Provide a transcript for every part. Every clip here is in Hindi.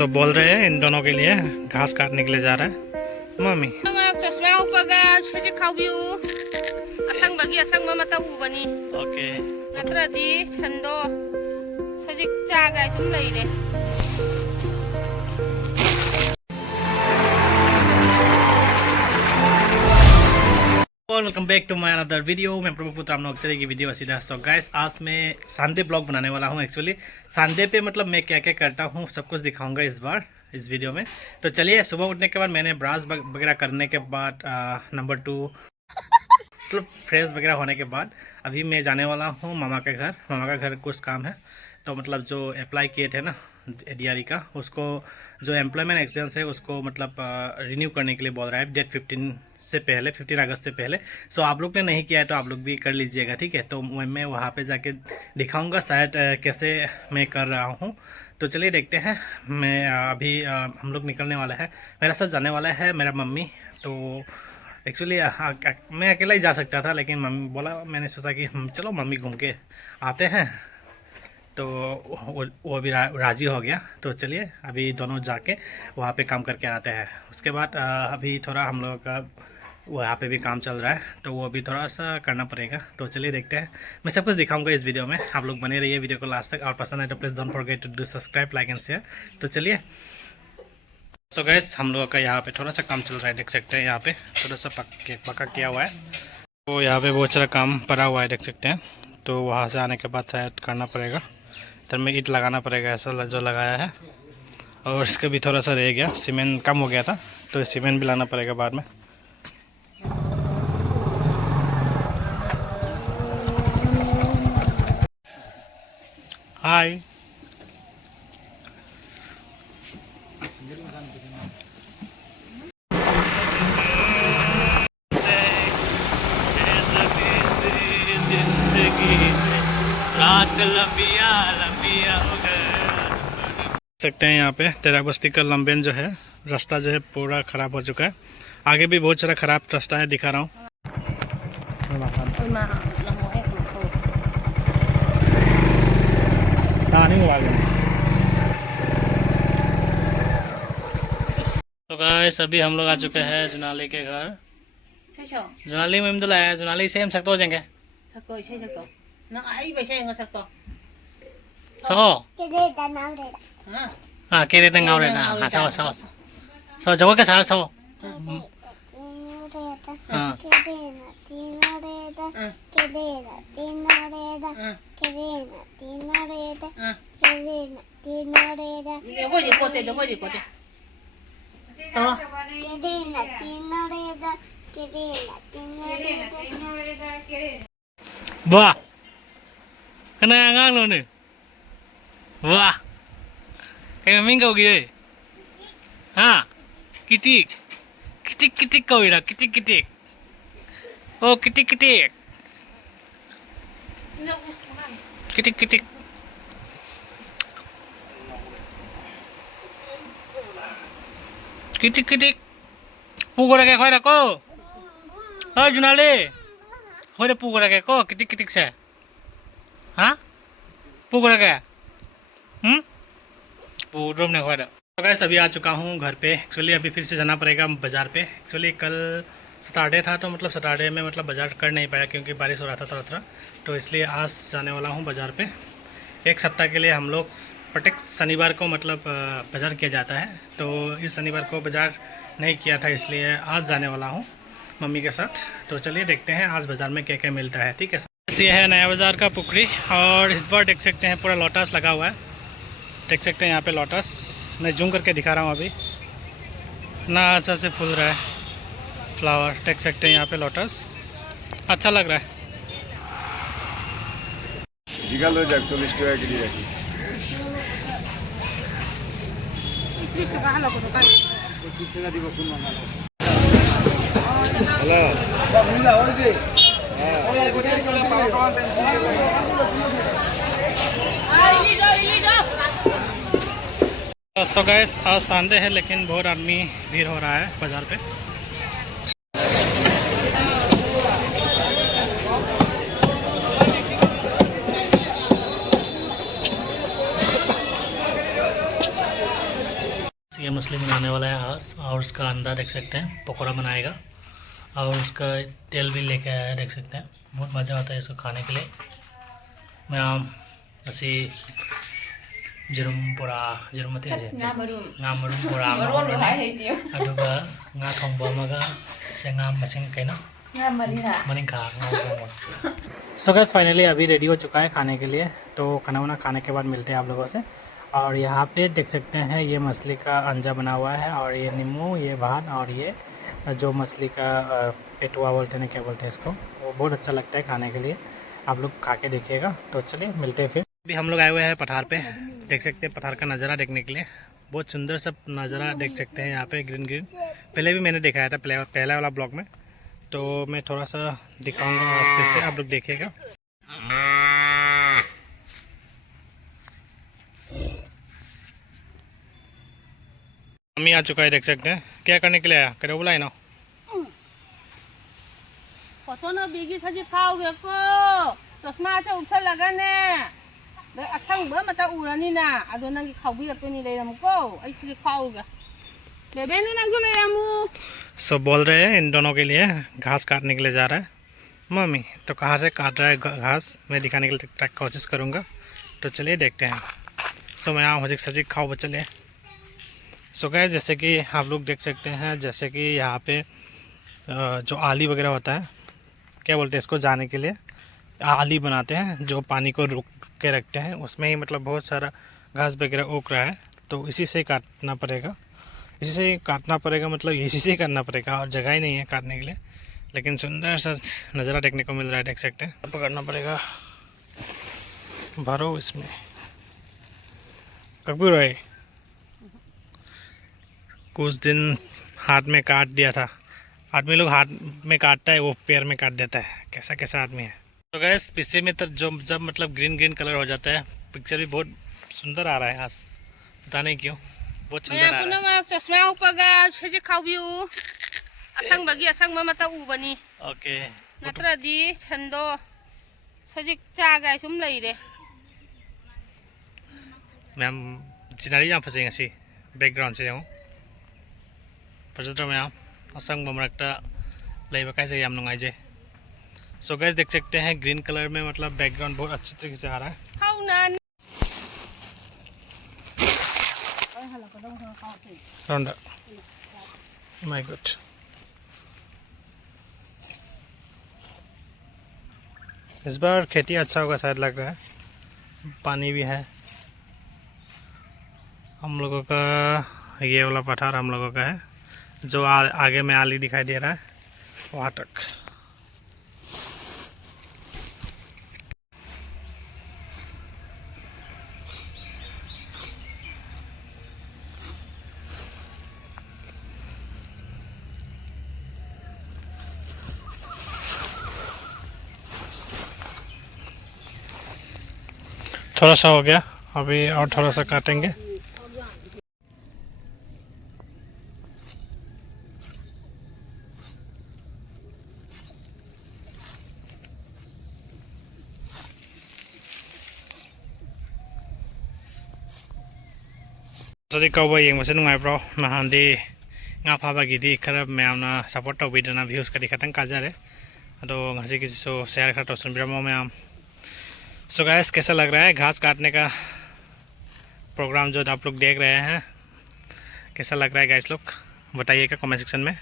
सो बोल रहे हैं इन दोनों के लिए घास काटने के लिए जा रहा है मम्मी चश्मा उपगा सजी खाबियो असंग बगी असंग मता उबनी ओके नत्रदी छंदो सजी चागा सुम लइरे welcome back to my another video. मैं प्रभु पुत्र आप लोग चलेगी वीडियो सीधा। सो गाइस आज मैं संडे ब्लॉग बनाने वाला हूँ। एक्चुअली संडे पे मतलब मैं क्या क्या करता हूँ सब कुछ दिखाऊंगा इस बार इस वीडियो में। तो चलिए, सुबह उठने के बाद मैंने ब्रश वगैरह करने के बाद नंबर 2 मतलब फ्रेश वगैरह होने के बाद अभी मैं जाने वाला हूँ मामा के घर। मामा का घर कुछ काम है, तो मतलब जो अप्लाई किए थे ना DRE का, उसको जो एम्प्लॉयमेंट एक्सचेंज है उसको मतलब रिन्यू करने के लिए बोल रहा है डेट 15 से पहले, 15 अगस्त से पहले। सो आप लोग ने नहीं किया है तो आप लोग भी कर लीजिएगा, ठीक है। तो मैं वहाँ पे जाके दिखाऊंगा शायद कैसे मैं कर रहा हूँ। तो चलिए देखते हैं। मैं अभी हम लोग निकलने वाला है, मेरा साथ जाने वाला है मेरा मम्मी। तो एक्चुअली मैं अकेला ही जा सकता था, लेकिन मम्मी बोला, मैंने सोचा कि चलो मम्मी घूम के आते हैं, तो वो भी राज़ी हो गया। तो चलिए अभी दोनों जाके वहाँ पे काम करके आते हैं। उसके बाद अभी थोड़ा हम लोगों का वहाँ पे भी काम चल रहा है, तो वो भी थोड़ा सा करना पड़ेगा। तो चलिए देखते हैं, मैं सब कुछ दिखाऊंगा इस वीडियो में। आप लोग बने रहिए वीडियो को लास्ट तक, और पसंद है तो please don't forget to do subscribe, like and share. तो चलिए, सो गाइस हम लोगों का यहाँ पे थोड़ा सा काम चल रहा है, देख सकते हैं। यहाँ पे थोड़ा सा पक्का किया हुआ है, तो यहाँ पे बहुत सारा काम पड़ा हुआ है, देख सकते हैं। तो वहाँ से आने के बाद शायद करना पड़ेगा, तो में ईंट लगाना पड़ेगा ऐसा जो लगाया है। और इसका भी थोड़ा सा रह गया, सीमेंट कम हो गया था, तो सीमेंट भी लाना पड़ेगा बाद में। हाय सकते हैं यहाँ पे टेरा बस्ती का लंबेन जो है रास्ता जो है पूरा ख़राब हो चुका है। आगे भी बहुत सारा ख़राब रास्ता है, दिखा रहा हूँ। तो गाइस अभी हम लोग आ चुके हैं जुनाली के घर। जुनाली में तो लाया जुनाली से हम सकते हो जाएंगे हाँ के रेत गाँव रे ना हाँ सो जगह के सारा सो हाँ वाह kena ngang luôn nih wah kayak minggu gitu ha kitik kau ira kitik oh kitik kitik pukul kayak kau ira ko oh junale kau ira pukul kayak ko kitik se हाँ पूरा क्या पूरा ने खड़ा। तो गाइस अभी आ चुका हूँ घर पे। एक्चुअली अभी फिर से जाना पड़ेगा बाज़ार पे। एक्चुअली कल सैटरडे था, तो मतलब सैटरडे में मतलब बाज़ार कर नहीं पाया क्योंकि बारिश हो रहा था थोड़ा, तो इसलिए आज जाने वाला हूँ बाज़ार पे। एक सप्ताह के लिए हम लोग प्रत्येक शनिवार को मतलब बाज़ार किया जाता है, तो इस शनिवार को बाज़ार नहीं किया था, इसलिए आज जाने वाला हूँ मम्मी के साथ। तो चलिए देखते हैं आज बाज़ार में क्या क्या मिलता है, ठीक है। ये है नया बाज़ार का पुखरी, और इस बार देख सकते हैं पूरा लोटस लगा हुआ है, देख सकते हैं यहाँ पे लोटस। मैं जूम करके दिखा रहा हूँ अभी, इतना अच्छा से फूल रहा है फ्लावर, देख सकते हैं यहाँ पे लोटस, अच्छा लग रहा है। सो गाइस आज संडे है, लेकिन बहुत आदमी भीड़ हो रहा है बाज़ार पे। मछली बनाने वाला है आज, और उसका अंडा देख सकते हैं पकौड़ा बनाएगा, और उसका तेल भी लेके आया है देख सकते हैं। बहुत मज़ा आता है इसको खाने के लिए। मैं ऐसी jerum mati aja ngamarum pura aduga nga thongba maga se ngam masing kaina money खा। सो गैस फाइनली अभी रेडी हो चुका है खाने के लिए, तो खाना वाना खाने के बाद मिलते हैं आप लोगों से। और यहाँ पे देख सकते हैं ये मछली का अंजा बना हुआ है, और ये नींबू, ये भात, और ये जो मछली का पेटुआ बोलते हैं, क्या बोलते हैं इसको, वो बहुत अच्छा लगता है खाने के लिए। आप लोग खा के देखिएगा। तो चलिए मिलते हैं फिर। अभी हम लोग आए हुए हैं पठार पे, देख सकते हैं पठार का नज़ारा देखने के लिए। बहुत सुंदर सा नज़ारा देख सकते हैं यहाँ पे, ग्रीन ग्रीन। पहले भी मैंने दिखाया था पहला वाला ब्लॉग में, तो मैं थोड़ा सा दिखाऊंगा फिर से, आप लोग देखिएगा। मम्मी आ चुका है, देख सकते हैं। क्या करने के लिए आया, करे बुलाए ना फोटो बिगी सजी खाओ को चश्मा से उपसा लगा ने असंग मत उड़नी ना अदो नंगी खाबी रखनी ले हमको ऐसे खाओगे बेबे नु नंगो ले हमू। सो बोल रहे हैं इन दोनों के लिए घास काटने के लिए जा रहा है मम्मी। तो कहाँ से काट रहा है घास, मैं दिखाने के लिए कोशिश करूँगा। तो चलिए देखते हैं। सो मैं यहाँ हजिक सजिक खाओ चले। सो गैस जैसे कि आप लोग देख सकते हैं, जैसे कि यहाँ पे जो आली वगैरह होता है, क्या बोलते हैं इसको, जाने के लिए आली बनाते हैं जो पानी को रुक के रखते हैं, उसमें ही मतलब बहुत सारा घास वगैरह उग रहा है। तो इसी से काटना पड़ेगा, इसी से काटना पड़ेगा, मतलब इसी से करना पड़ेगा, और जगह ही नहीं है काटने के लिए। लेकिन सुंदर सा नज़ारा देखने को मिल रहा है, देख सकते हैं। पकड़ना पड़ेगा, भरो इसमें। कभी रहे कुछ दिन हाथ में काट दिया था, आदमी लोग हाथ में काटता है, वो पैर में काट देता है, कैसा कैसा आदमी है। तो गैस पीछे में तो जब मतलब ग्रीन ग्रीन कलर हो जाता है, पिक्चर भी बहुत सुंदर आ रहा है आज, पता नहीं क्यों बहुत सुंदर आ रहा है। चश्मा ऊपर सजी खाओ असंग बगी असंग मत उबनी ओके नत्रदी छंदो सजी चागा सुम लेरे मैम जिनारी यहाँ फंसे ngasi बैकग्राउंड से यहाँ फजल मैम असंग ममरकता लेबा कैसे याम नुंगाइजे। सो गैस देख सकते हैं ग्रीन कलर में, मतलब बैकग्राउंड बहुत अच्छी तरीके से आ रहा है। माय गॉड, इस बार खेती अच्छा होगा शायद, लग रहा है। पानी भी है। हम लोगों का ये वाला पठार हम लोगों का है, जो आगे में आली दिखाई दे रहा है वहाँ तक। थोड़ा सा हो गया, अभी और थोड़ा सा काटेंगे। सजी कौवा येंबसे नुंगाइब्रो नहांदी nga फाबागिदी खरब मैमना सपोर्ट तौबिदना व्यूज का दिखातंग काजारे अदो ngasi किसी सो शेयर खा तोसन बिरमो मैम। सो गाइस कैसा लग रहा है घास काटने का प्रोग्राम जो आप लोग देख रहे हैं, कैसा लग रहा है गाइस लोग बताइएगा कमेंट सेक्शन में।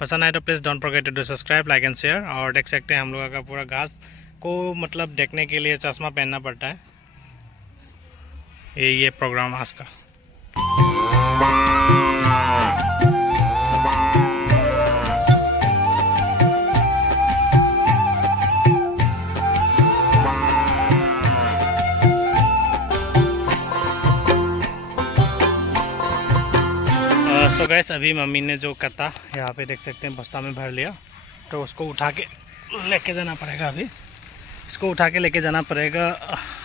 पसंद आए तो please don't forget to do subscribe, like and share. और देख सकते हैं हम लोगों का पूरा घास को मतलब देखने के लिए चश्मा पहनना पड़ता है। ये प्रोग्राम आज का। तो गैस अभी मम्मी ने जो कटा यहाँ पे देख सकते हैं बस्ता में भर लिया, तो उसको उठा के लेके जाना पड़ेगा। अभी इसको उठा के लेके जाना पड़ेगा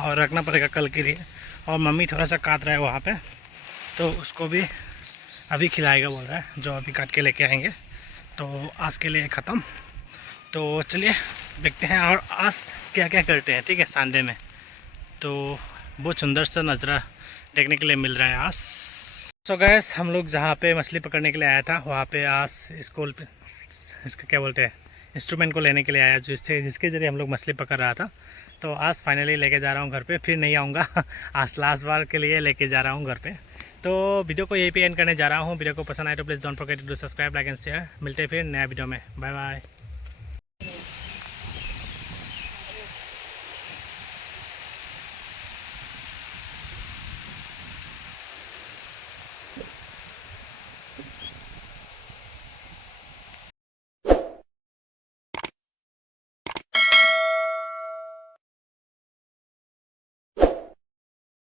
और रखना पड़ेगा कल के लिए। और मम्मी थोड़ा सा काट रहा है वहाँ पे, तो उसको भी अभी खिलाएगा बोल रहा है, जो अभी काट के लेके आएंगे। तो आज के लिए ख़त्म। तो चलिए देखते हैं और आज क्या क्या करते हैं, ठीक है, संडे में। तो बहुत सुंदर सा नज़ारा देखने के लिए मिल रहा है आज। सो गैस हम लोग जहाँ पे मछली पकड़ने के लिए आया था वहाँ पे आज स्कूल पे इसका क्या बोलते हैं इंस्ट्रूमेंट को लेने के लिए आया जिसके ज़रिए हम लोग मछली पकड़ रहा था। तो आज फाइनली लेके जा रहा हूँ घर पे, फिर नहीं आऊँगा आज लास्ट बार के लिए लेके जा रहा हूँ घर पे। तो वीडियो को यहीं पे एंड करने जा रहा हूँ। वीडियो को पसंद आए तो please don't forget to subscribe, like and share. मिलते हैं फिर नया वीडियो में। Bye bye.